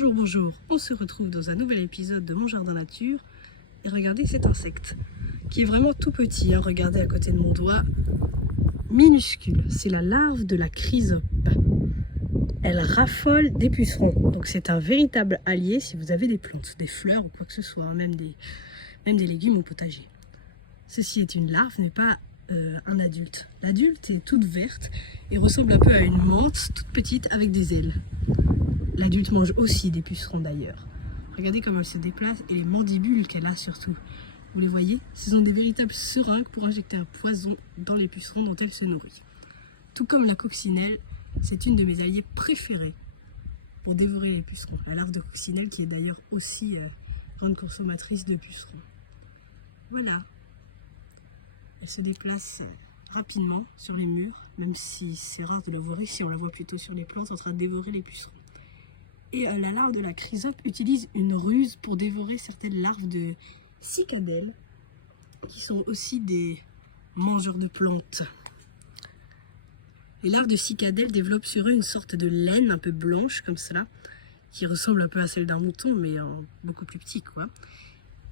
Bonjour, bonjour, on se retrouve dans un nouvel épisode de Mon Jardin Nature. Et regardez cet insecte, qui est vraiment tout petit, hein. Regardez à côté de mon doigt, minuscule. C'est la larve de la chrysope. Elle raffole des pucerons, donc c'est un véritable allié si vous avez des plantes, des fleurs ou quoi que ce soit, hein, même des légumes au potager. Ceci est une larve, mais pas un adulte. L'adulte est toute verte et ressemble un peu à une menthe, toute petite avec des ailes. L'adulte mange aussi des pucerons d'ailleurs. Regardez comme elle se déplace et les mandibules qu'elle a surtout. Vous les voyez? Ce sont des véritables seringues pour injecter un poison dans les pucerons dont elle se nourrit. Tout comme la coccinelle, c'est une de mes alliées préférées pour dévorer les pucerons. La larve de coccinelle qui est d'ailleurs aussi grande consommatrice de pucerons. Voilà. Elle se déplace rapidement sur les murs, même si c'est rare de la voir ici, on la voit plutôt sur les plantes en train de dévorer les pucerons. Et la larve de la chrysope utilise une ruse pour dévorer certaines larves de cicadelles, qui sont aussi des mangeurs de plantes. Les larves de cicadelles développent sur eux une sorte de laine un peu blanche comme cela, qui ressemble un peu à celle d'un mouton, mais beaucoup plus petit, quoi.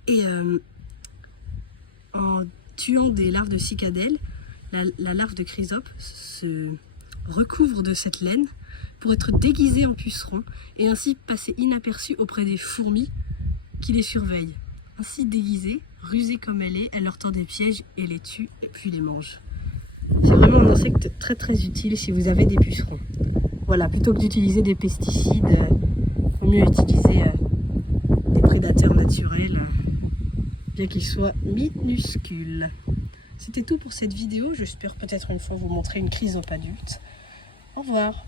Et en tuant des larves de cicadelles, la larve de chrysope se recouvre de cette laine pour être déguisée en puceron et ainsi passer inaperçue auprès des fourmis qui les surveillent. Ainsi déguisée, rusée comme elle leur tend des pièges et les tue et puis les mange. C'est vraiment un insecte très très utile si vous avez des pucerons. Voilà, plutôt que d'utiliser des pesticides, il vaut mieux utiliser des prédateurs naturels, bien qu'ils soient minuscules. C'était tout pour cette vidéo. J'espère peut-être une fois vous montrer une chrysope adulte. Au revoir.